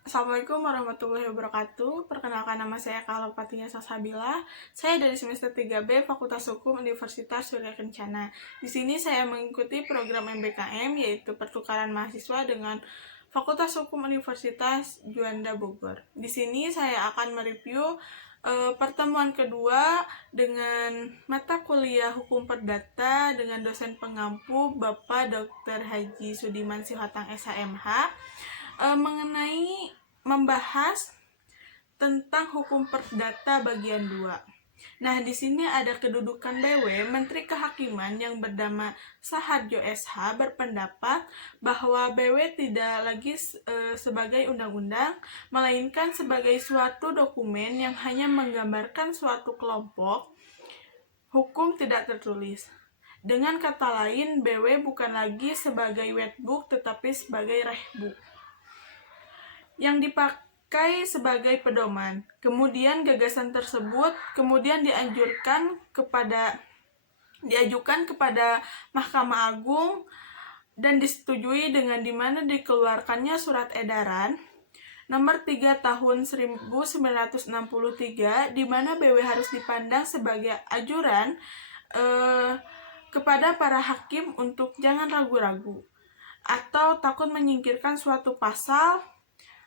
Assalamualaikum warahmatullahi wabarakatuh. Perkenalkan, nama saya Kalopatiya Salsabila. Saya dari semester 3B Fakultas Hukum Universitas Surya Kencana. Di sini saya mengikuti program MBKM, yaitu pertukaran mahasiswa dengan Fakultas Hukum Universitas Juanda Bogor. Di sini saya akan mereview pertemuan kedua dengan mata kuliah Hukum Perdata dengan dosen pengampu Bapak Dr. Haji Sudiman Sihoatang SHMH mengenai membahas tentang Hukum Perdata bagian 2. Nah, di sini ada kedudukan BW, Menteri Kehakiman yang bernama Saharjo SH berpendapat bahwa BW tidak lagi sebagai undang-undang, melainkan sebagai suatu dokumen yang hanya menggambarkan suatu kelompok hukum tidak tertulis. Dengan kata lain, BW bukan lagi sebagai wetbook tetapi sebagai rehbook yang dipakai sebagai pedoman. Kemudian gagasan tersebut diajukan kepada Mahkamah Agung dan disetujui dengan dimana dikeluarkannya surat edaran nomor 3 tahun 1963 di mana BW harus dipandang sebagai ajuran kepada para hakim untuk jangan ragu-ragu atau takut menyingkirkan suatu pasal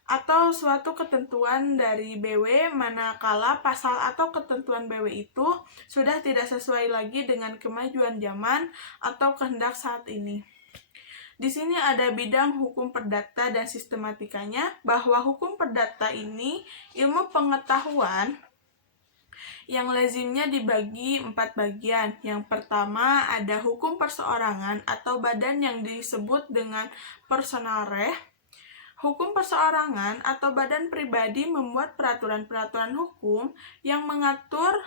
atau suatu ketentuan dari BW manakala pasal atau ketentuan BW itu sudah tidak sesuai lagi dengan kemajuan zaman atau kehendak saat ini. Di sini ada bidang hukum perdata dan sistematikanya, bahwa hukum perdata ini ilmu pengetahuan yang lazimnya dibagi 4 bagian. Yang pertama ada hukum perseorangan atau badan yang disebut dengan personal reh. Hukum perseorangan atau badan pribadi membuat peraturan-peraturan hukum yang mengatur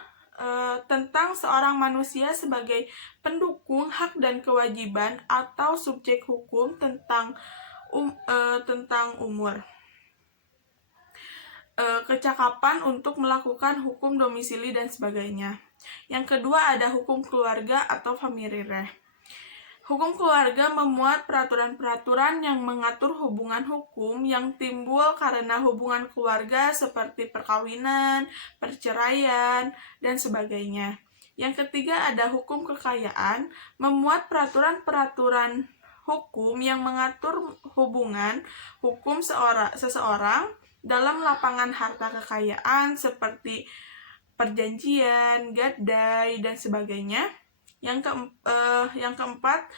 tentang seorang manusia sebagai pendukung hak dan kewajiban atau subjek hukum tentang umur, kecakapan untuk melakukan hukum domisili dan sebagainya. Yang kedua ada hukum keluarga atau family reh. Hukum keluarga memuat peraturan-peraturan yang mengatur hubungan hukum yang timbul karena hubungan keluarga seperti perkawinan, perceraian, dan sebagainya. Yang ketiga ada hukum kekayaan, memuat peraturan-peraturan hukum yang mengatur hubungan hukum seseorang dalam lapangan harta kekayaan seperti perjanjian, gadai, dan sebagainya. Yang keempat,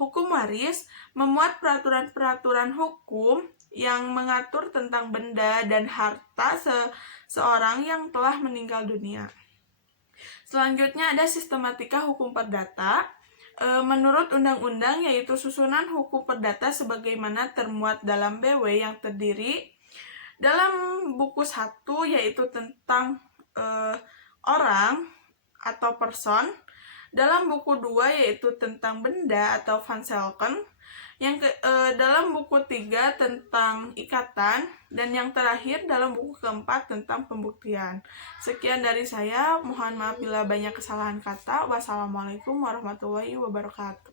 hukum waris memuat peraturan-peraturan hukum yang mengatur tentang benda dan harta seseorang yang telah meninggal dunia. Selanjutnya ada sistematika hukum perdata. Menurut undang-undang, yaitu susunan hukum perdata sebagaimana termuat dalam BW yang terdiri dalam buku 1, yaitu tentang orang atau person, dalam buku 2 yaitu tentang benda atau vanzelken, dalam buku 3 tentang ikatan, dan yang terakhir dalam buku keempat tentang pembuktian. Sekian dari saya, mohon maaf bila banyak kesalahan kata. Wassalamualaikum warahmatullahi wabarakatuh.